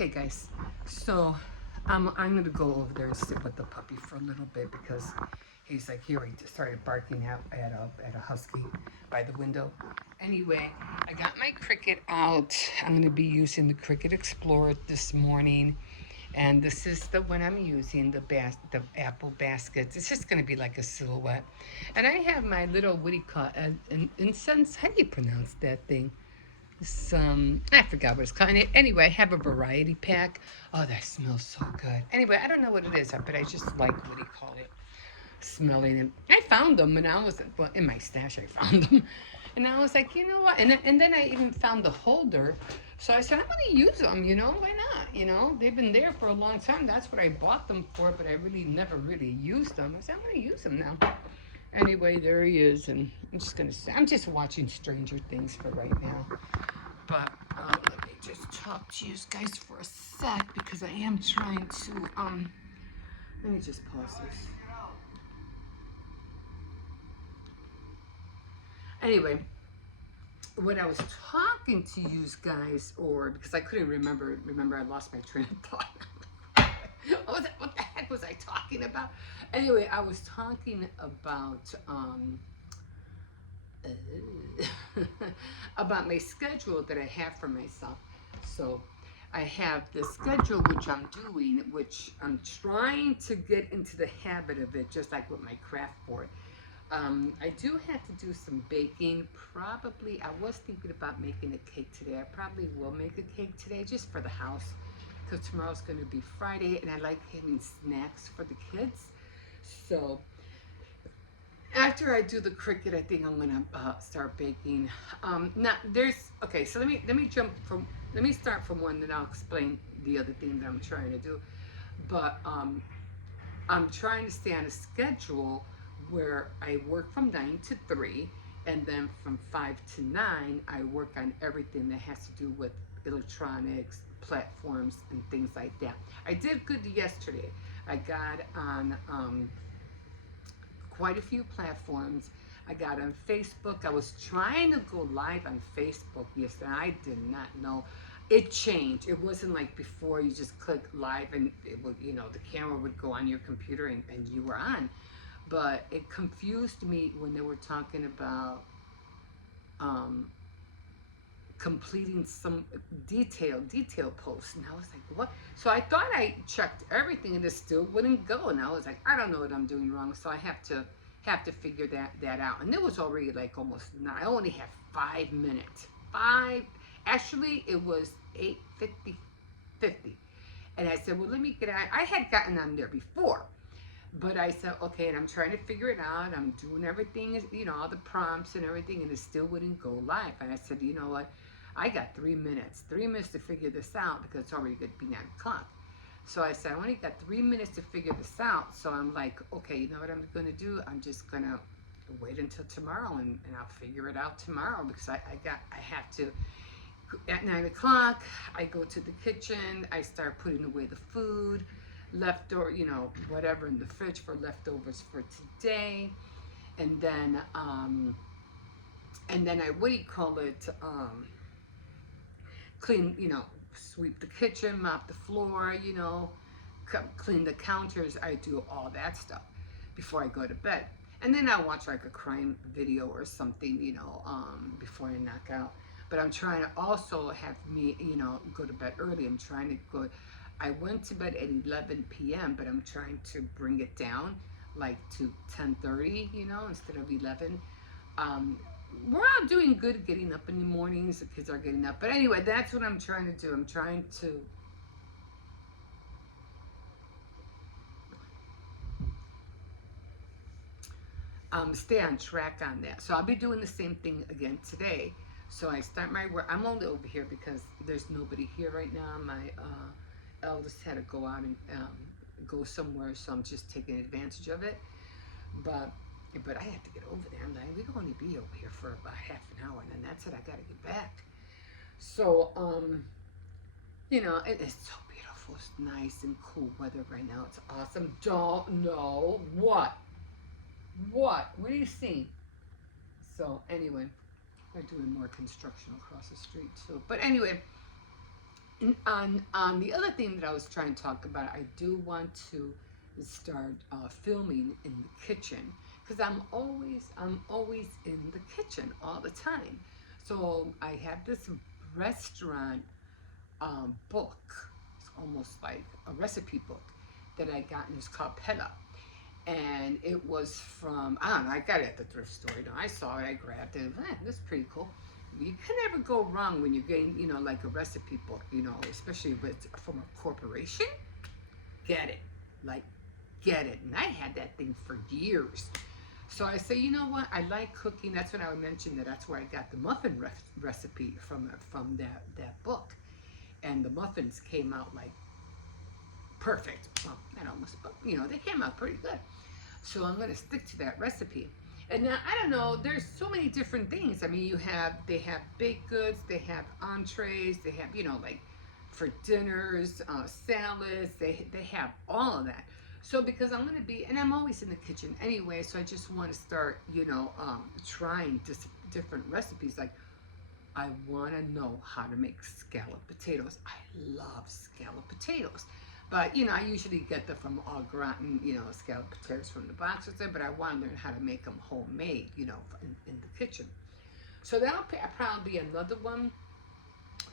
Okay, guys. So I'm gonna go over there and sit with the puppy for a little bit because he's like here. He just started barking out at a husky by the window. Anyway, I got my Cricut out. I'm gonna be using the Cricut Explorer this morning. And this is the one I'm using, the apple baskets. It's just going to be like a silhouette. And I have my little, what do you call it, incense, how do you pronounce that thing? Some, I forgot what it's called. Anyway, I have a variety pack. Oh, that smells so good. Anyway, I don't know what it is, but I just like, what do you call it, smelling it. I found them, and I was, well, in my stash I found them. And I was like, you know what? And then I even found the holder. So I said, I'm going to use them, why not? They've been there for a long time. That's what I bought them for, but I really never really used them. I said, I'm going to use them now. Anyway, there he is, and I'm just going to say, I'm just watching Stranger Things for right now. But let me just talk to you guys for a sec because I am trying to, let me just pause this. Anyway, when I was talking to you guys, or because I couldn't remember I lost my train of thought. What the heck was I talking about? Anyway, I was talking about about my schedule that I have for myself. So I have the schedule which I'm doing, which I'm trying to get into the habit of it, just like with my craft board. I do have to do some baking. Probably, I was thinking about making a cake today. I probably will make a cake today just for the house because tomorrow's going to be Friday and I like having snacks for the kids. So after I do the Cricut, I think I'm going to start baking. Now, okay, so let me start from one, then I'll explain the other thing that I'm trying to do. But I'm trying to stay on a schedule where I work from 9 to 3, and then from 5 to 9, I work on everything that has to do with electronics, platforms, and things like that. I did good yesterday. I got on quite a few platforms. I got on Facebook. I was trying to go live on Facebook yesterday. I did not know. It changed. It wasn't like before you just click live and it would, the camera would go on your computer and you were on. But it confused me when they were talking about completing some detail posts, and I was like, what? So I thought I checked everything and it still wouldn't go, and I was like, I don't know what I'm doing wrong, so I have to figure that out. And it was already like almost 9. I only had 5 minutes. Actually it was 8:50, and I said, well, let me get out. I had gotten on there before. But I said, okay, and I'm trying to figure it out. I'm doing everything, all the prompts and everything, and it still wouldn't go live. And I said, you know what? I got 3 minutes. 3 minutes to figure this out because it's already going to be 9 o'clock. So I said, I only got 3 minutes to figure this out. So I'm like, okay, you know what I'm going to do? I'm just going to wait until tomorrow, and I'll figure it out tomorrow because I have to. At 9 o'clock, I go to the kitchen. I start putting away the food. Leftover, whatever in the fridge for leftovers for today, and then I, what do you call it, clean, sweep the kitchen, mop the floor, clean the counters. I do all that stuff before I go to bed, and then I watch like a crime video or something, before I knock out. But I'm trying to also have me, go to bed early. I'm trying to go. I went to bed at 11 p.m., but I'm trying to bring it down like to 10:30, instead of 11. We're all doing good getting up in the mornings. The kids are getting up. But anyway, that's what I'm trying to do. I'm trying to stay on track on that. So I'll be doing the same thing again today. So I start my work. I'm only over here because there's nobody here right now. My eldest had to go out and go somewhere, so I'm just taking advantage of it. But I have to get over there. I'm like, we can only be over here for about half an hour, and then that's it. I got to get back. So, it's so beautiful. It's nice and cool weather right now. It's awesome. Don't know what. What do you see? So anyway, they're doing more construction across the street too. But anyway, And on the other thing that I was trying to talk about, I do want to start filming in the kitchen because I'm always in the kitchen all the time. So I have this restaurant book. It's almost like a recipe book that I got, and it's called Pella. And it was from, I don't know, I got it at the thrift store. You know, I saw it, I grabbed it. That's pretty cool. You can never go wrong when you're getting, like a recipe book, especially if it's from a corporation. Get it. Like, get it. And I had that thing for years. So I say, you know what? I like cooking. That's when I would mention that's where I got the muffin recipe from that book. And the muffins came out like perfect. Well, not almost, but they came out pretty good. So I'm gonna stick to that recipe. And now I don't know. There's so many different things. I mean, they have baked goods, they have entrees, they have like for dinners, salads. They have all of that. So because I'm gonna be, and I'm always in the kitchen anyway. So I just want to start, trying just different recipes. Like I want to know how to make scalloped potatoes. I love scalloped potatoes. But, I usually get them from au gratin, scalloped potatoes from the box or something, but I want to learn how to make them homemade, in the kitchen. So that'll probably be another one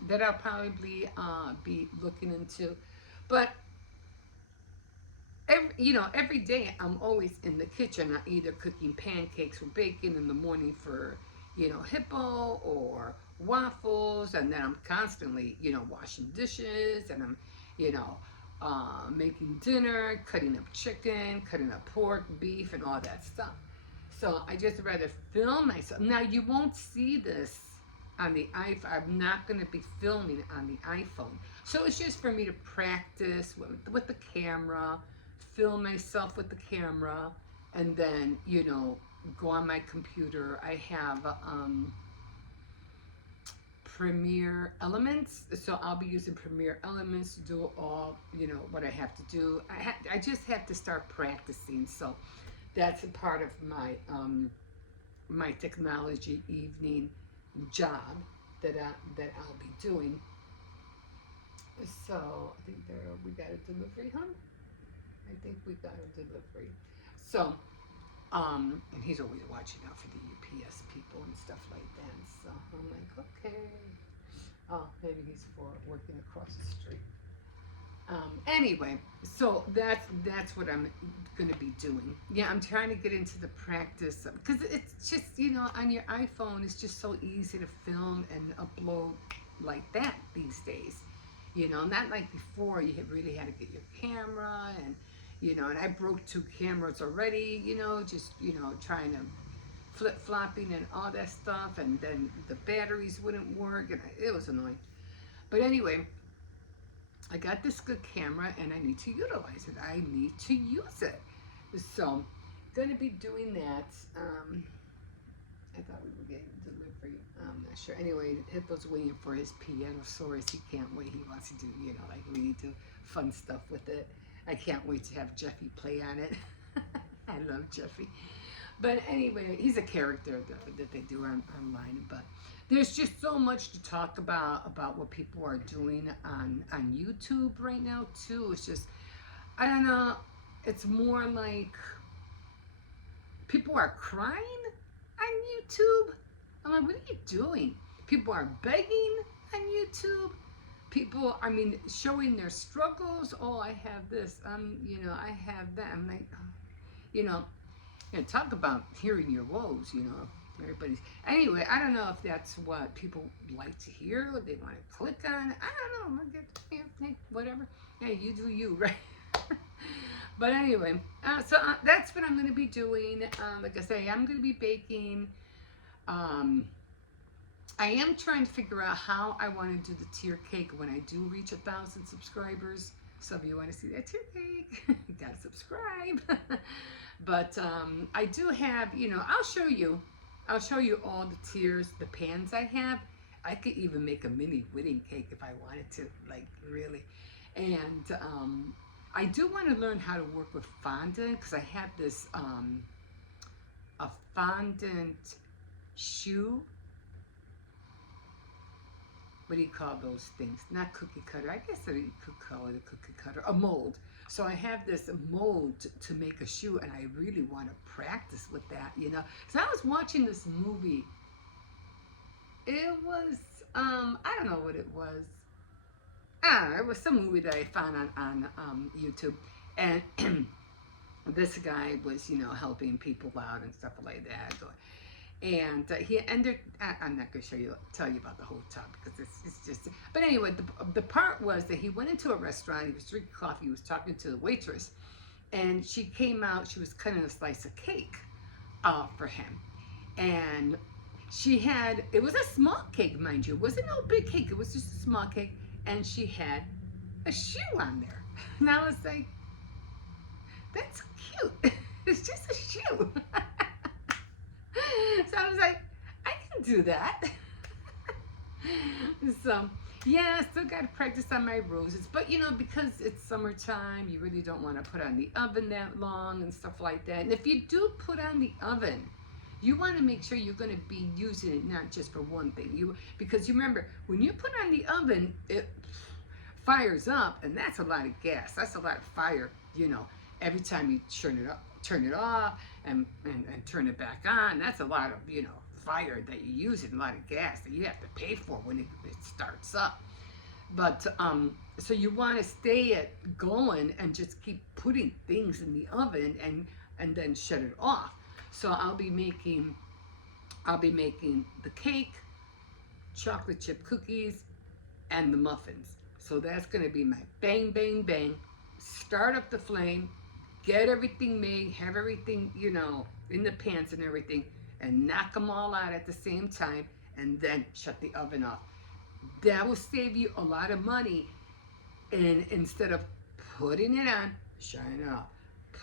that I'll probably be looking into. But, every day I'm always in the kitchen, either cooking pancakes or bacon in the morning for, hippo or waffles, and then I'm constantly, washing dishes, and I'm, you know, making dinner, cutting up chicken, cutting up pork, beef, and all that stuff. So I just rather film myself. Now you won't see this on the iPhone. I'm not going to be filming on the iPhone. So it's just for me to practice with the camera, film myself with the camera, and then, go on my computer. I have Premiere Elements, so I'll be using Premiere Elements to do all, what I have to do. I just have to start practicing, so that's a part of my technology evening job that I'll be doing. So I think we got a delivery, huh? I think we got a delivery. So, and he's always watching out for the UPS people and stuff like that. So I'm like, okay. Oh, maybe he's working across the street. Anyway, so that's what I'm going to be doing. Yeah, I'm trying to get into the practice because it's just on your iPhone it's just so easy to film and upload like that these days. Not like before. You really had to get your camera and and I broke 2 cameras already. Just trying to flip flopping and all that stuff, and then the batteries wouldn't work, and it was annoying. But anyway, I got this good camera and I need to utilize it. I need to use it. So, going to be doing that. I thought we were getting delivery. I'm not sure. Anyway, Hippo's waiting for his Pianosaurus. He can't wait. He wants to do, like we do fun stuff with it. I can't wait to have Jeffy play on it. I love Jeffy. But anyway, he's a character that they do online. But there's just so much to talk about what people are doing on YouTube right now too. It's just, I don't know. It's more like people are crying on YouTube. I'm like, what are you doing? People are begging on YouTube. People, showing their struggles. Oh, I have this. I have that. I'm like, talk about hearing your woes. Everybody's. Anyway, I don't know if that's what people like to hear. What they want to click on. I don't know. Hey, whatever. Hey, you do you, right? But anyway, so that's what I'm going to be doing. Like I say, I'm going to be baking. I am trying to figure out how I want to do the tier cake when I do reach 1,000 subscribers. Some of you want to see that tier cake. You gotta subscribe. But I do have, I'll show you all the tiers, the pans I have. I could even make a mini wedding cake if I wanted to, like really. And I do want to learn how to work with fondant because I have this a fondant shoe what do you call those things? Not cookie cutter. I guess you could call it a cookie cutter, a mold. So I have this mold to make a shoe, and I really want to practice with that, you know. So I was watching this movie. It was, I don't know what it was. I don't know, it was some movie that I found on YouTube. And this guy was, you know, helping people out and stuff like that. And he ended. I'm not gonna tell you about the whole time because it's just. But anyway, the part was that he went into a restaurant. He was drinking coffee. He was talking to the waitress, and she came out. She was cutting a slice of cake, for him, and she had. It was a small cake, mind you. It wasn't no big cake. It was just a small cake, and she had a shoe on there. And I was like, that's cute. It's just a shoe. So I was like, I can do that. So, yeah, I still got to practice on my roses. But, you know, because it's summertime, you really don't want to put on the oven that long and stuff like that. And if you do put on the oven, you want to make sure you're going to be using it not just for one thing. Because you remember, when you put on the oven, it fires up, and that's a lot of gas. That's a lot of fire, you know, every time you turn it off and turn it back on. That's a lot of, you know, fire that you use, and a lot of gas that you have to pay for when it starts up. But so you want to stay it going and just keep putting things in the oven and then shut it off. So I'll be making the cake, chocolate chip cookies, and the muffins. So that's going to be my bang, bang, bang. Start up the flame, get everything made, have everything, you know, in the pans and everything, and knock them all out at the same time, and then shut the oven off. That will save you a lot of money. And instead of putting it on, shutting it off,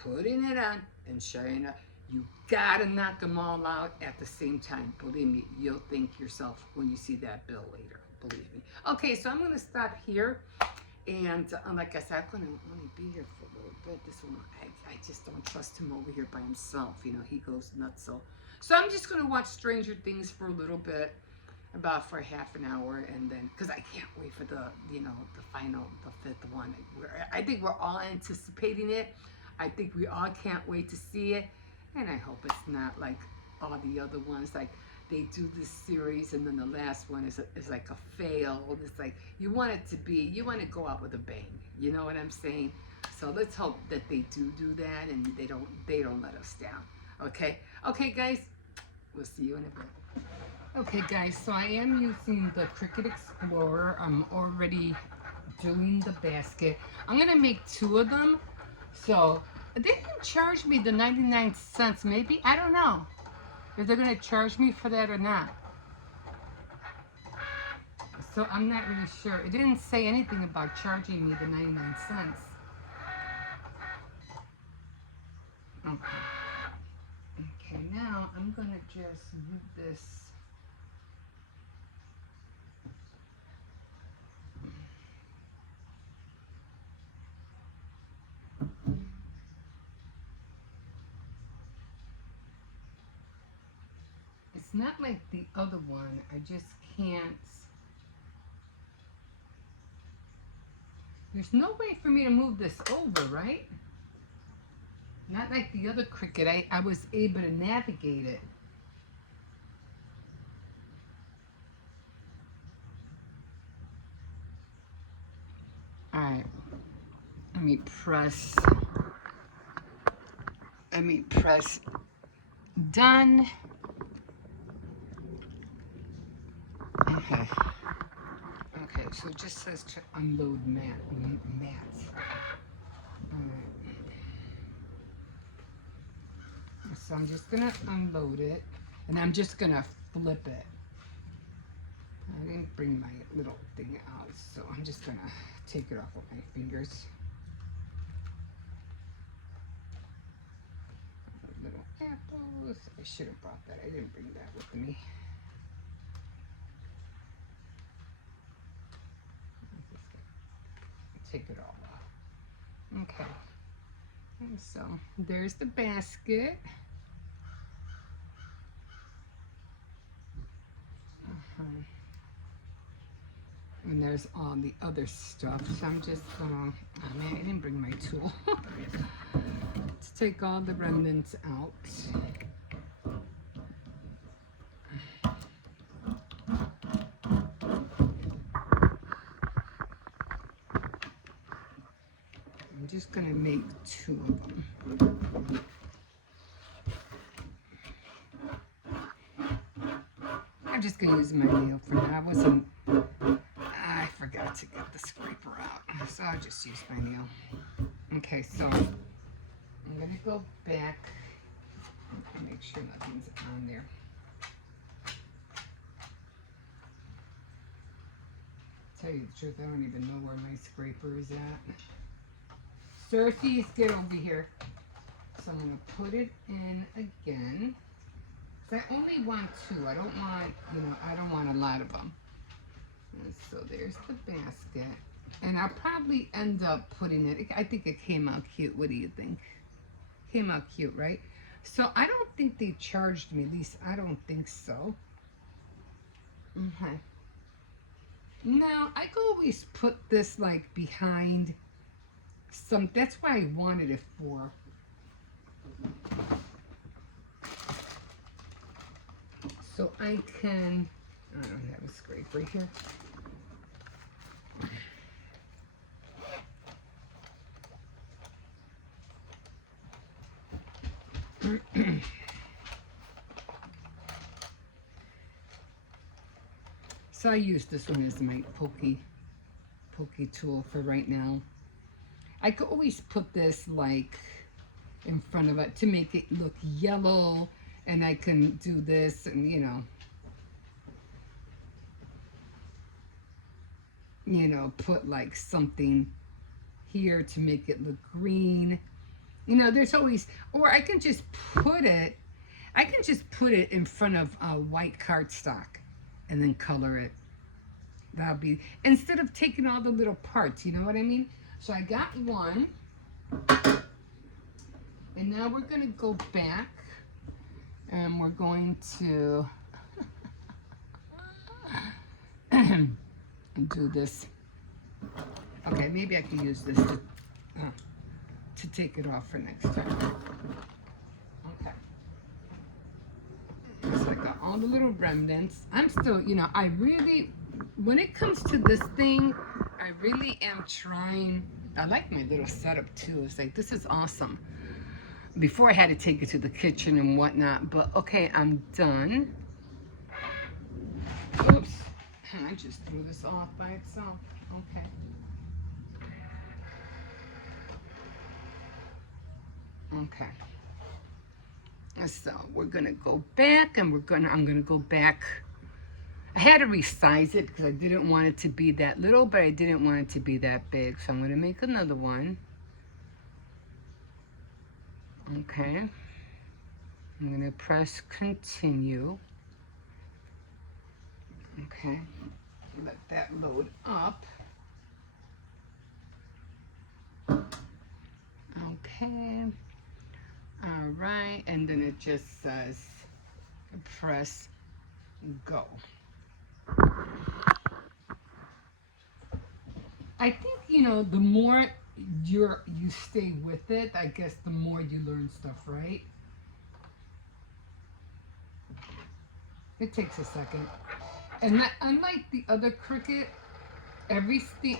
putting it on, and shutting it off, you gotta knock them all out at the same time. Believe me, you'll thank yourself when you see that bill later. Believe me. Okay, so I'm gonna stop here. And like I said, I'm going to only be here for a little bit. This one, I just don't trust him over here by himself. You know, he goes nuts. So I'm just going to watch Stranger Things for a little bit, about for half an hour. And then, because I can't wait for the fifth one. I think we're all anticipating it. I think we all can't wait to see it. And I hope it's not like all the other ones, like they do this series and then the last one is like a fail. It's like you want to go out with a bang. You know what I'm saying? So let's hope that they do that and they don't let us down. Okay, guys, we'll see you in a bit. Okay, guys, so I am using the Cricut Explorer. I'm already doing the basket. I'm gonna make 2 of them. So they didn't charge me the 99 cents. Maybe, I don't know if they're gonna charge me for that or not. So I'm not really sure. It didn't say anything about charging me the 99 cents. Okay, now I'm gonna just move this. It's not like the other one. I just can't. There's no way for me to move this over, right? Not like the other Cricut. I was able to navigate it. Alright. Let me press done. Okay. Okay, so it just says to unload mats. Alright. So I'm just gonna unload it, and I'm just gonna flip it. I didn't bring my little thing out, so I'm just gonna take it off with my fingers. Little apples. I should have brought that. I didn't bring that with me. Take it all off. Okay. And so there's the basket. And there's all the other stuff. So I'm just gonna, oh man, I didn't bring my tool. Let's take all the remnants out. I'm just gonna make 2 of them. I'm just gonna use my nail for now. I forgot to get the scraper out, so I'll just use my nail. Okay, so I'm gonna go back and make sure nothing's on there. Tell you the truth, I don't even know where my scraper is at. Xcercie, get over here. So I'm gonna put it in again. I only want 2. I don't want, I don't want a lot of them. And so there's the basket. And I'll probably end up putting it, I think it came out cute. What do you think? Came out cute, right? So I don't think they charged me, at least I don't think so. Okay. Now, I could always put this like behind some, that's what I wanted it for. So I can, I don't have a scraper here. So I use this one as my pokey tool for right now. I could always put this like in front of it to make it look yellow, and I can do this and put like something here to make it look green. There's always, or I can just put it in front of white cardstock and then color it. That'll be, instead of taking all the little parts, you know what I mean? So I got one, and now we're gonna go back and we're going to do this. Okay, maybe I can use this to take it off for next time. Okay. So I got all the little remnants. I'm still, I really, when it comes to this thing, I really am trying. I like my little setup too. It's like, this is awesome. Before I had to take it to the kitchen and whatnot, but okay, I'm done. Oops, I just threw this off by itself. Okay. Okay. So we're gonna go back, and I'm gonna go back. I had to resize it because I didn't want it to be that little, but I didn't want it to be that big. So I'm gonna make another one. Okay. I'm gonna press continue. Okay. Let that load up. Okay. All right, and then it just says press go. I think, the more you stay with it, I guess the more you learn stuff, right? It takes a second. And unlike the other Cricut, everything,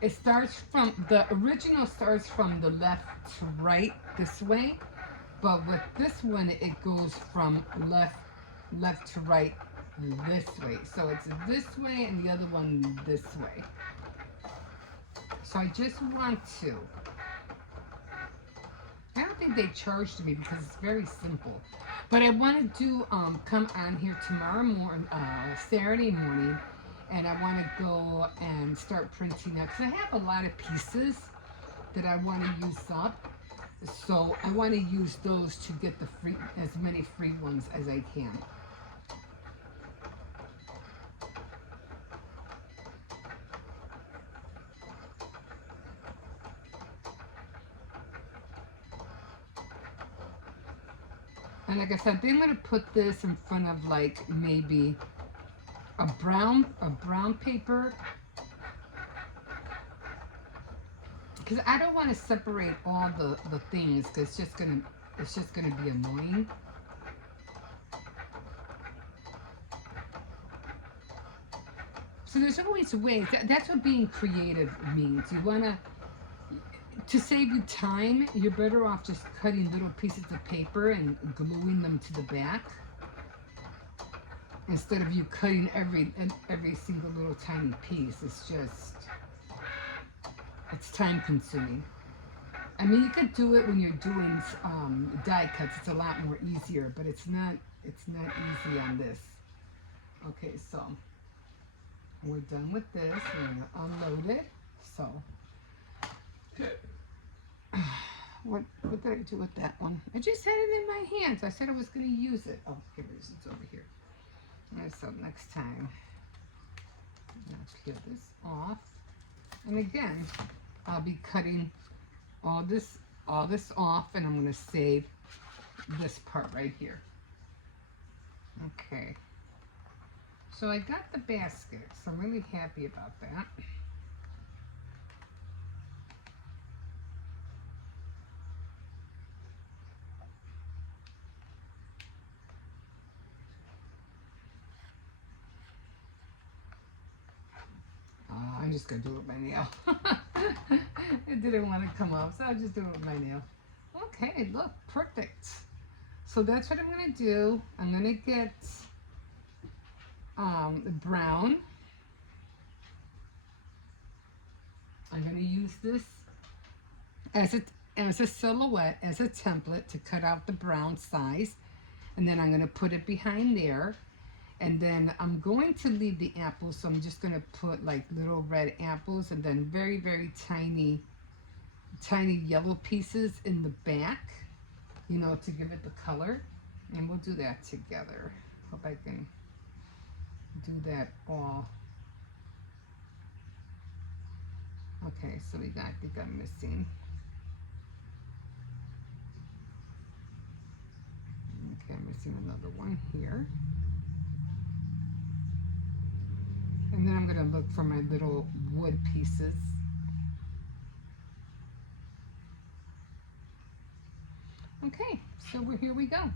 the original starts from the left to right this way. But with this one, it goes from left to right this way. So it's this way and the other one this way. So I just want to. I don't think they charged me because it's very simple. But I want to do come on here tomorrow morning, Saturday morning, and I want to go and start printing up because I have a lot of pieces that I want to use up. So I want to use those to get as many free ones as I can. And like I said, I'm going to put this in front of like maybe a brown paper because I don't want to separate all the things, because it's just gonna be annoying. So there's always ways. That's what being creative means. You wanna, to save you time, you're better off just cutting little pieces of paper and gluing them to the back, instead of you cutting every single little tiny piece. It's time consuming. I mean, you could do it when you're doing die cuts. It's a lot more easier, but it's not easy on this. Okay, so we're done with this. We're gonna unload it. So what did I do with that one? I just had it in my hands. I said I was gonna use it. Oh, here it is. It's over here. So next time, let's clear this off. And again, I'll be cutting all this off, and I'm going to save this part right here. Okay. So I got the basket, so I'm really happy about that. I'm just going to do it with my nail. It didn't want to come up, so I'll just do it with my nail. Okay, look, perfect. So that's what I'm going to do. I'm going to get brown. I'm going to use this as a silhouette, as a template to cut out the brown size. And then I'm going to put it behind there. And then I'm going to leave the apples, so I'm just going to put like little red apples, and then very, very tiny yellow pieces in the back, you know, to give it the color. And we'll do that together. Hope I can do that all. Okay, so I think I'm missing. Okay, I'm missing another one here. And then I'm going to look for my little wood pieces. Okay, so here we go.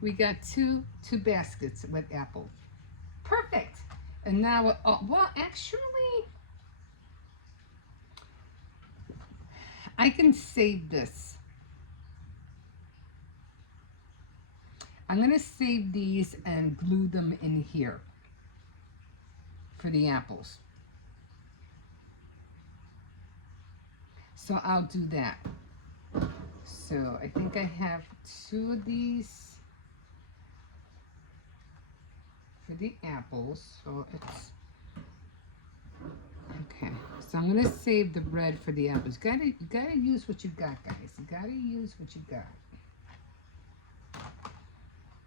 We got two baskets with apple. Perfect. And now, well, actually, I can save this. I'm going to save these and glue them in here for the apples. So I'll do that. So I think I have 2 of these for the apples. So it's okay. So I'm gonna save the red for the apples. You gotta use what you got, guys. You gotta use what you got.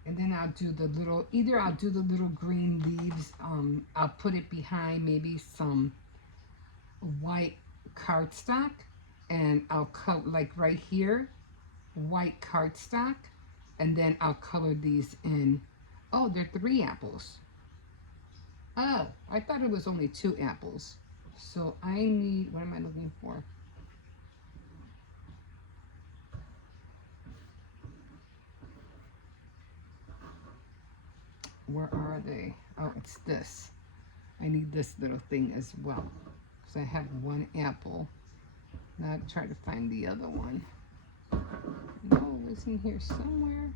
And then I'll do the little, either I'll do the little green leaves, I'll put it behind maybe some white cardstock, and I'll cut like right here, white cardstock, and then I'll color these in. Oh, they're 3 apples. Oh, I thought it was only 2 apples. So I need, what am I looking for? Where are they? Oh, it's this. I need this little thing as well, because I have 1 apple. Now I'll try to find the other one. No, it's in here somewhere.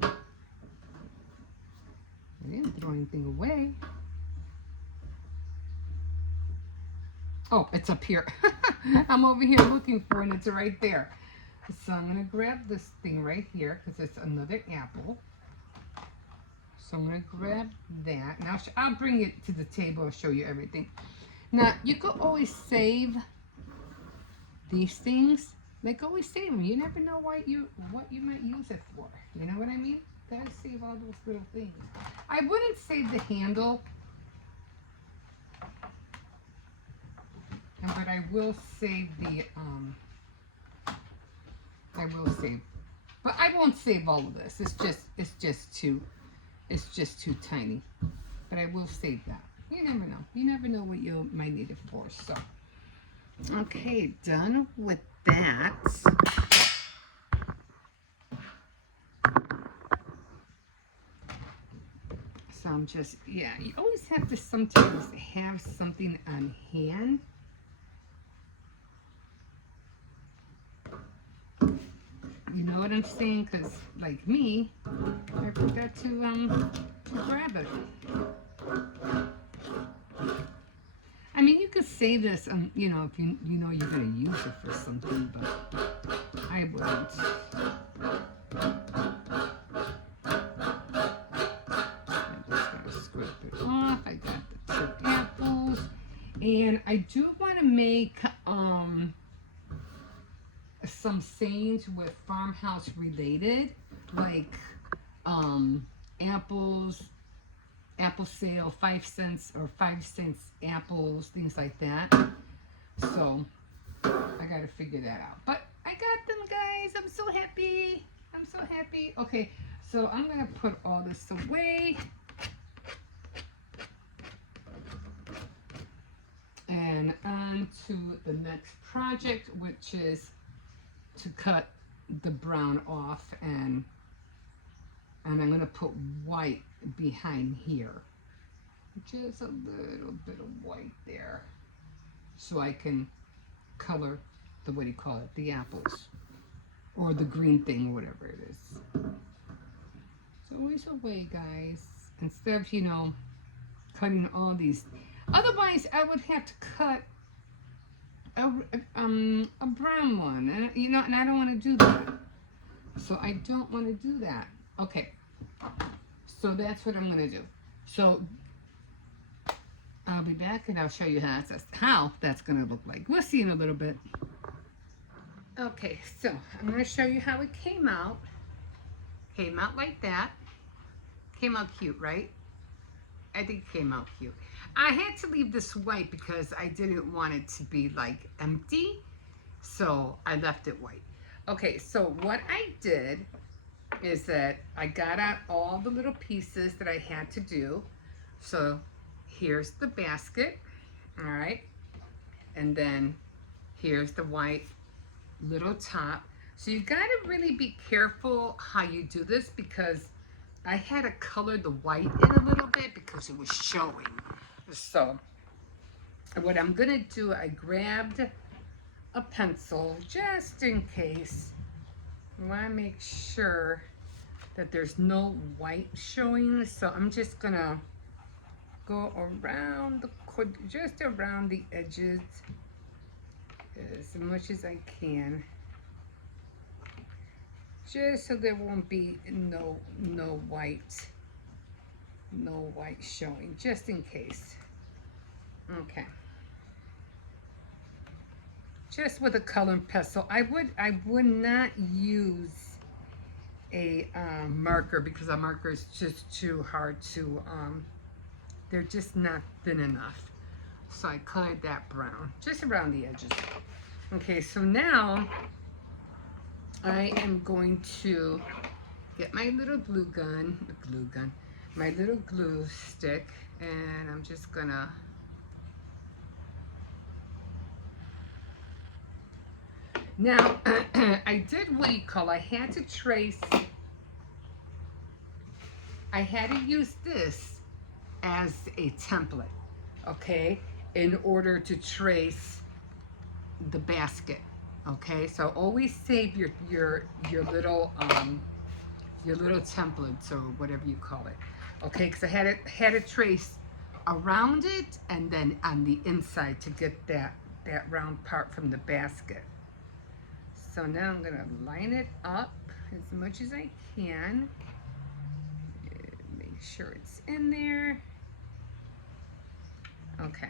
I didn't throw anything away. Oh, it's up here. I'm over here looking for it, and it's right there. So I'm going to grab this thing right here, because it's another apple. So I'm going to grab that. Now I'll bring it to the table and show you everything. Now, you could always save these things. Like, always save them. You never know what you might use it for. You know what I mean? Gotta save all those little things. I wouldn't save the handle, but I will save the, but I won't save all of this. It's just too tiny. but I will save that. You never know. You never know what you might need it for. So, okay, done with that. So I'm just, yeah, you always have to sometimes have something on hand. You know what I'm saying? Because, like me, I forgot to grab it. I mean, you could save this, you know, if you know you're going to use it for something, but I wouldn't. I'm just going to scrape it off. I got the 2 apples. And I do want to make some sayings with farmhouse related, like apples, apple sale 5 cents or 5 cents apples, things like that. So I gotta figure that out, but I got them, guys. I'm so happy. I'm so happy. Okay, so I'm gonna put all this away and on to the next project, which is to cut the brown off, and I'm going to put white behind here, just a little bit of white there, so I can color the, what do you call it, the apples, or the green thing, whatever it is. It's always a way, guys, instead of, you know, cutting all these. Otherwise, I would have to cut a brown one, and you know, and I don't want to do that. So I don't want to do that. Okay, so that's what I'm going to do. So I'll be back and I'll show you how that's going to look like. We'll see in a little bit. Okay, so I'm going to show you how it came out. Came out like that. Came out cute, right? I think it came out cute. I had to leave this white because I didn't want it to be like empty, so I left it white. Okay, so what I did is that I got out all the little pieces that I had to do. So here's the basket, all right, and then here's the white little top. So you got to really be careful how you do this, because I had to color the white in a little bit because it was showing. So what I'm gonna do, I grabbed a pencil just in case. I want to make sure that there's no white showing, so I'm just gonna go around just around the edges as much as I can, just so there won't be no white showing, just in case. Okay, just with a coloring pencil. I would not use a marker, because a marker is just too hard to they're just not thin enough. So I colored that brown just around the edges. Okay, so now I am going to get my little my little glue stick, and I'm just gonna now I did what you call, I had to trace, I had to use this as a template, okay, in order to trace the basket. Okay, so always save your little templates, or whatever you call it. Okay, because I had to trace around it and then on the inside to get that round part from the basket. So now I'm gonna line it up as much as I can. Make sure it's in there. Okay.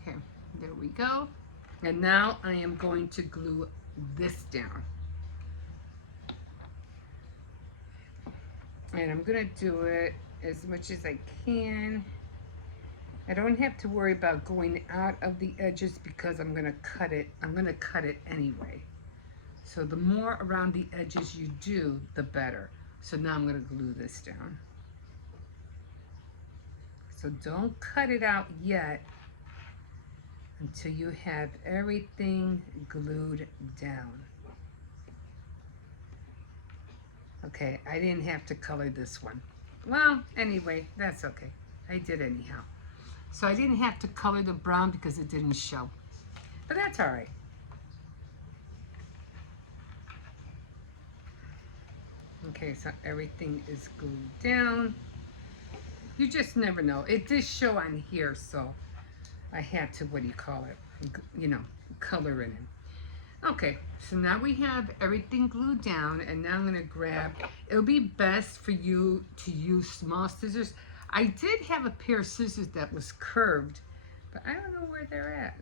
Okay, there we go. And now I am going to glue this down. And I'm gonna do it as much as I can. I don't have to worry about going out of the edges because I'm gonna cut it anyway. So the more around the edges you do, the better. So now I'm gonna glue this down. So don't cut it out yet until you have everything glued down. Okay, I didn't have to color this one. Well, anyway, that's okay. I did anyhow. So I didn't have to color the brown because it didn't show. But that's all right. Okay, so everything is glued down. You just never know. It did show on here, so I had to, what do you call it? You know, color in it. Okay, so now we have everything glued down, and now I'm going to grab, it'll be best for you to use small scissors. I did have a pair of scissors that was curved, but I don't know where they're at.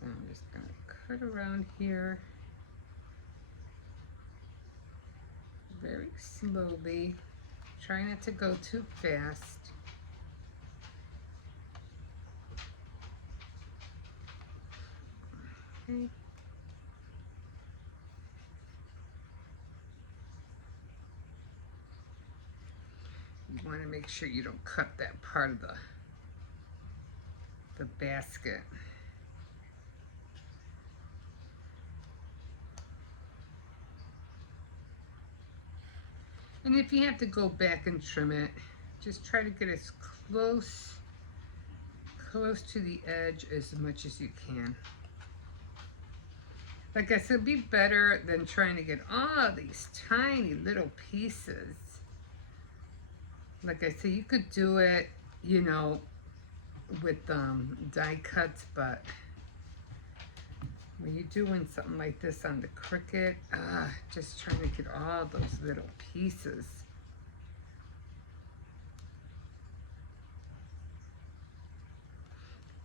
So I'm just going to cut around here very slowly. Try not to go too fast. Okay. You want to make sure you don't cut that part of the basket. And if you have to go back and trim it, just try to get as close to the edge as much as you can. Like I said, it'd be better than trying to get all these tiny little pieces. Like I said, you could do it, you know, with die cuts, but when you're doing something like this on the Cricut, just trying to get all those little pieces.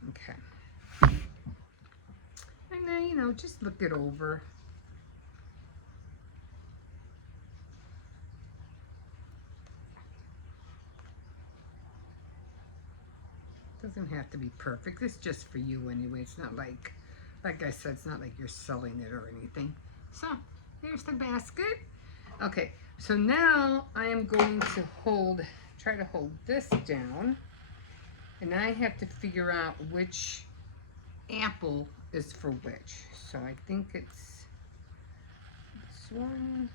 Okay. And then, you know, just look it over. Doesn't have to be perfect. It's just for you anyway. It's not like I said, it's not like you're selling it or anything. So here's the basket. Okay, so now I am going to try to hold this down, and I have to figure out which apple is for which. So I think it's this one.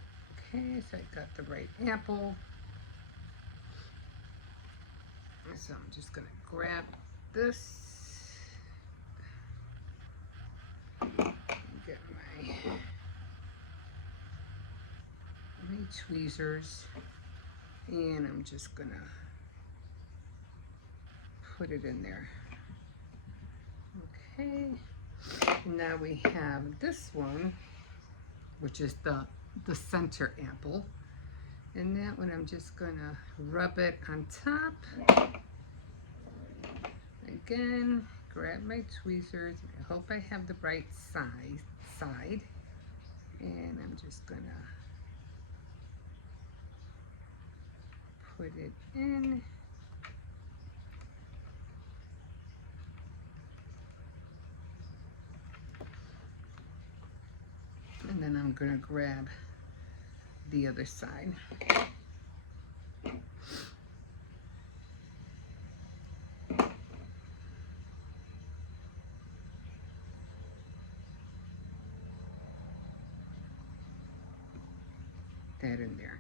Okay, so I got the right apple. So I'm just gonna grab this. Get my tweezers, and I'm just gonna put it in there. Okay, now we have this one, which is the center apple, and that one I'm just gonna rub it on top. Again, grab my tweezers. I hope I have the right side, and I'm just gonna put it in. And then I'm gonna grab the other side. That in there.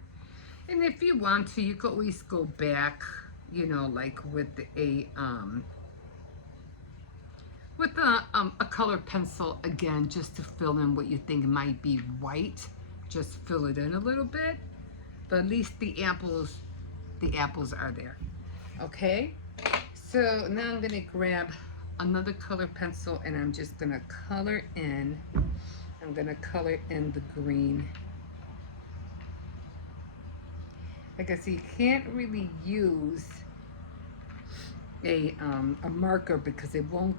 And if you want to, you could always go back, you know, like with a color pencil again, just to fill in what you think might be white. Just fill it in a little bit, but at least the apples are there. Okay, so now I'm gonna grab another color pencil, and I'm just gonna color in. I'm gonna color in the green. Like I said, you can't really use a marker because it won't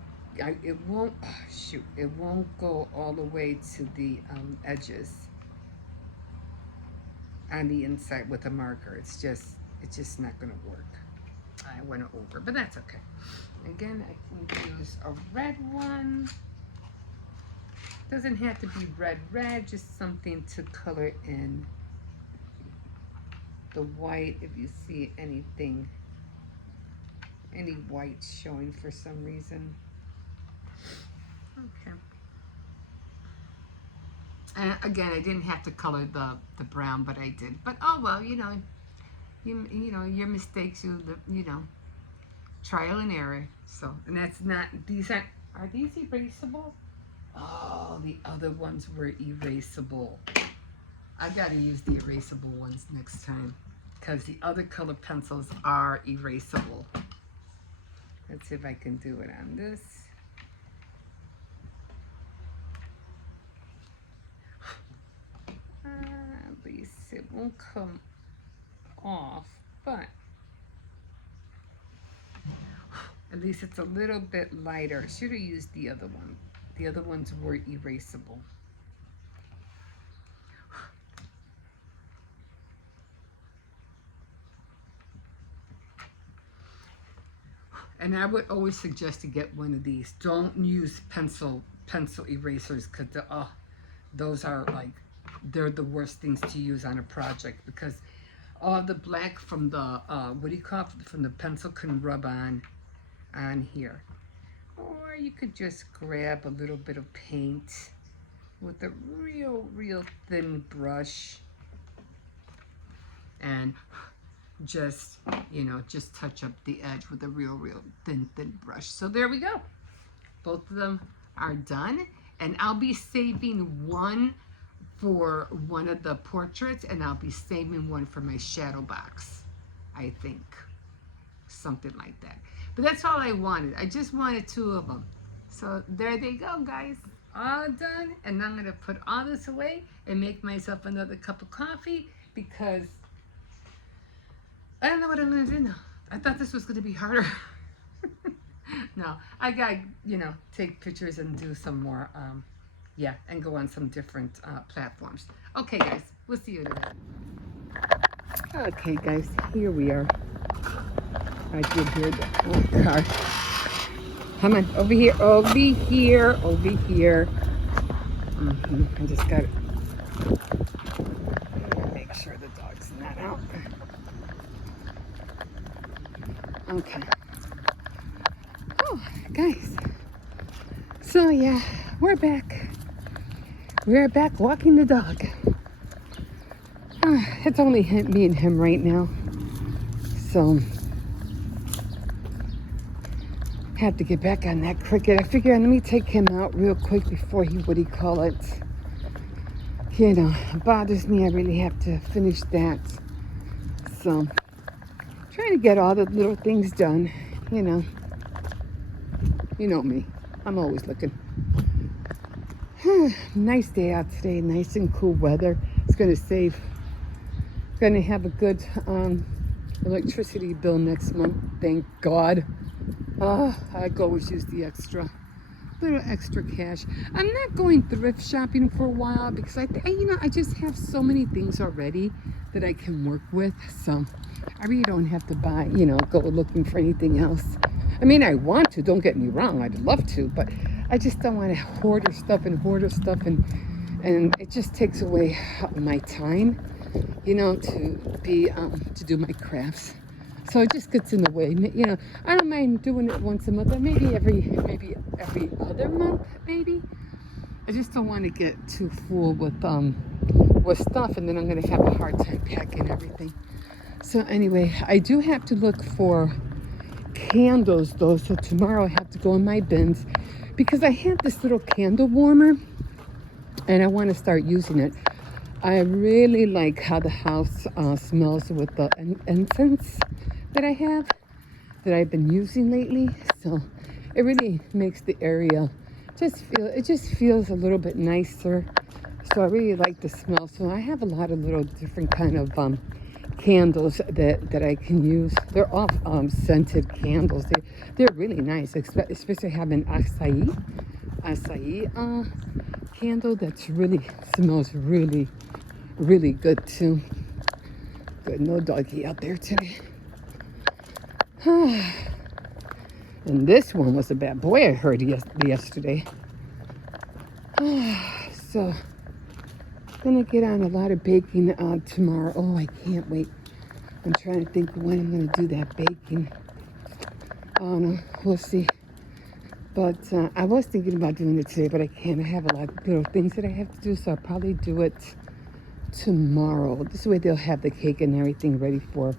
go all the way to the edges on the inside with a marker. It's just not gonna work. I went over, but that's okay. Again, I can use a red one. Doesn't have to be red, just something to color in the white if you see anything, any white showing for some reason. Okay. And again, I didn't have to color the brown, but I did. But oh well, you know, you know your mistakes, you know, trial and error. So, and that's not, these are these erasable? Oh, the other ones were erasable. I gotta use the erasable ones next time because the other color pencils are erasable. Let's see if I can do it on this. At least it won't come off, but at least it's a little bit lighter. Should have used the other one. The other ones were erasable. And I would always suggest to get one of these. Don't use pencil erasers because those are like, they're the worst things to use on a project because all the black from the what do you call it, from the pencil can rub on here. Or you could just grab a little bit of paint with a real thin brush and just, you know, just touch up the edge with a real thin brush. So there we go. Both of them are done. And I'll be saving one for one of the portraits and I'll be saving one for my shadow box, I think. Something like that. But that's all I wanted. I just wanted two of them. So there they go, guys. All done. And I'm going to put all this away and make myself another cup of coffee because I don't know what I'm going to do now. I thought this was going to be harder. No, I got to, you know, take pictures and do some more, yeah, and go on some different platforms. Okay, guys, we'll see you later. Okay, guys, here we are. I did hear the car. Come on, over here. I just got to make sure the dog's not out. Okay. Oh, guys. So, yeah, we're back. We're back walking the dog. It's only me and him right now. So, have to get back on that Cricut. I figured let me take him out real quick before he, what do you call it? You know, it bothers me. I really have to finish that. So, trying to get all the little things done, you know. You know me. I'm always looking. Nice day out today. Nice and cool weather. It's going to save. Going to have a good electricity bill next month. Thank God. I always use the little extra cash. I'm not going thrift shopping for a while because I just have so many things already that I can work with. So I really don't have to buy, you know, go looking for anything else. I mean, I want to, don't get me wrong, I'd love to, but I just don't want to hoard stuff and it just takes away my time, you know, to do my crafts. So it just gets in the way, you know. I don't mind doing it once a month, or maybe every other month, maybe. I just don't want to get too full with stuff, and then I'm gonna have a hard time packing everything. So anyway, I do have to look for candles though. So tomorrow I have to go in my bins because I have this little candle warmer, and I want to start using it. I really like how the house smells with the incense that I've been using lately. So it really makes the area just feels a little bit nicer. So I really like the smell. So I have a lot of little different kind of candles that I can use. They're all scented candles. They're really nice, especially having acai candle that's really smells really good too. Good, no doggy out there today. And this one was a bad boy, I heard yesterday. So, gonna get on a lot of baking tomorrow. Oh, I can't wait. I'm trying to think when I'm gonna do that baking. Oh no, we'll see. But I was thinking about doing it today, but I can't. I have a lot of little things that I have to do, so I'll probably do it tomorrow. This way they'll have the cake and everything ready for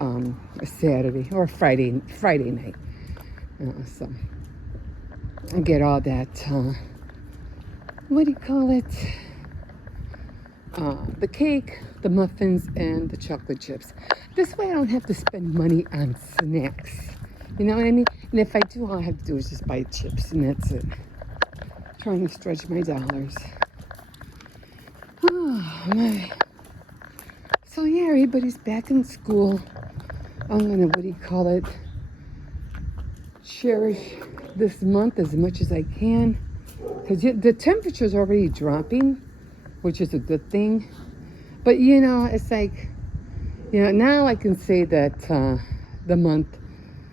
a Saturday or Friday night. So I get all that. What do you call it? The cake, the muffins, and the chocolate chips. This way I don't have to spend money on snacks. You know what I mean? And if I do, all I have to do is just buy chips, and that's it. Trying to stretch my dollars. Oh, my. So, yeah, everybody's back in school. I'm going to, cherish this month as much as I can. Because the temperature's already dropping, which is a good thing. But, it's like, now I can say that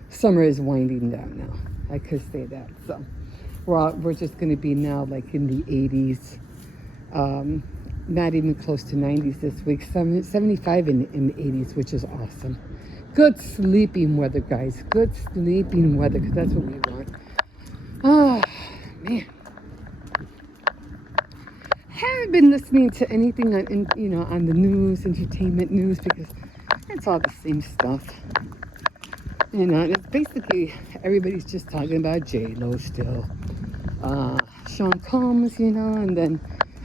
summer is winding down now. I could say that. So we're just going to be now like in the 80s. Not even close to 90s this week. 75 in the 80s, which is awesome. Good sleeping weather, guys. Good sleeping weather, because that's what we want. Oh, man. Haven't been listening to anything on the news, entertainment news, because it's all the same stuff. And it's basically everybody's just talking about J-Lo still. Sean Combs, and then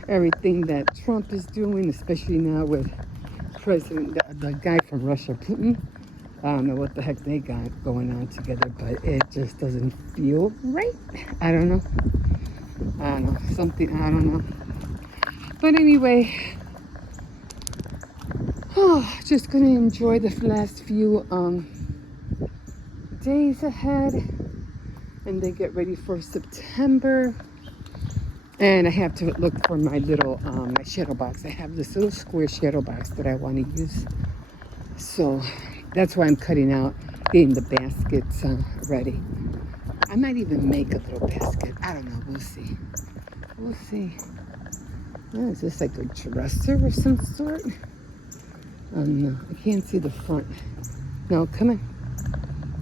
everything that Trump is doing, especially now with the guy from Russia, Putin. I don't know what the heck they got going on together, but it just doesn't feel right. I don't know. I don't know. But anyway, just gonna enjoy the last few days ahead, and then get ready for September. And I have to look for my little my shadow box. I have this little square shadow box that I want to use, so that's why I'm cutting out, getting the baskets ready. I might even make a little basket. I don't know. We'll see. Oh, is this like a dresser of some sort? No, I can't see the front. No, come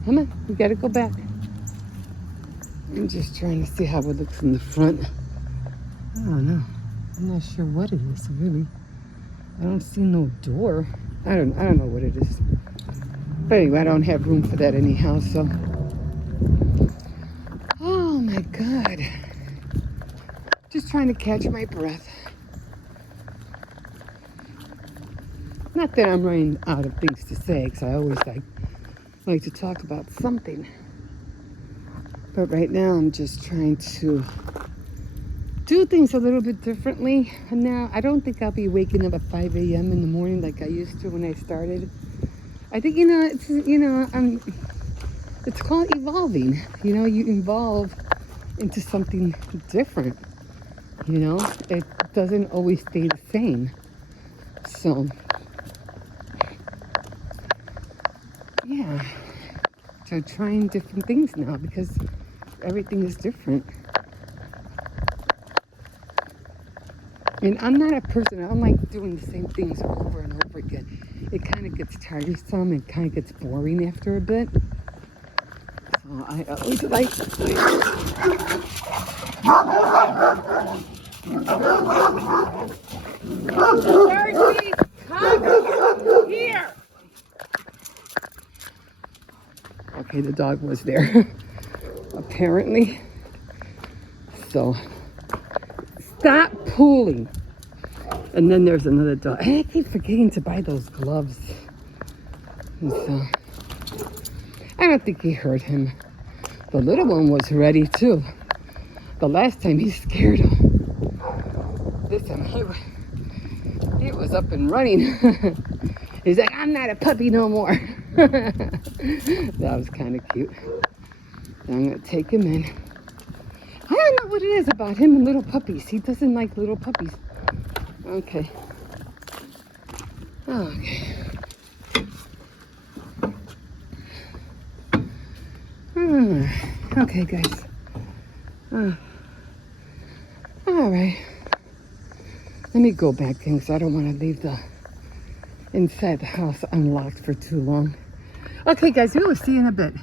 on, we gotta go back. I'm just trying to see how it looks in the front. I don't know. I'm not sure what it is, really. I don't see no door. I don't know what it is. But anyway, I don't have room for that anyhow, so. Oh my God. Just trying to catch my breath. Not that I'm running out of things to say, because I always like to talk about something. But right now I'm just trying to do things a little bit differently. And now I don't think I'll be waking up at 5 a.m. in the morning like I used to when I started. I think, it's called evolving. You evolve into something different. It doesn't always stay the same. So, yeah. So trying different things now because everything is different. And I'm not a person, I don't like doing the same things over and over again. It kind of gets tiresome and kind of gets boring after a bit. So I always like Xcercie, come here. Okay, the dog was there, apparently. So, stop pulling. And then there's another dog. And I keep forgetting to buy those gloves. And so, I don't think he hurt him. The little one was ready too. The last time he scared him. This time he was up and running. He's like, I'm not a puppy no more. That was kind of cute. I'm going to take him in. I don't know what it is about him and little puppies. He doesn't like little puppies. Okay. Okay. Okay, guys. All right. Let me go back in because I don't want to leave the inside the house unlocked for too long. Okay, guys, we will see you in a bit.